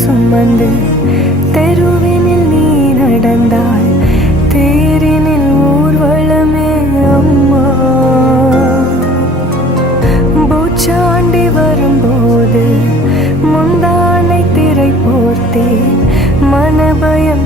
சுமந்து தெருவினில் நீ நடந்தாய், தேரினில் ஊர்வலமே அம்மா. பூச்சாண்டி வரும்போது முந்தானை திரை போர்த்தேன், மனபயம்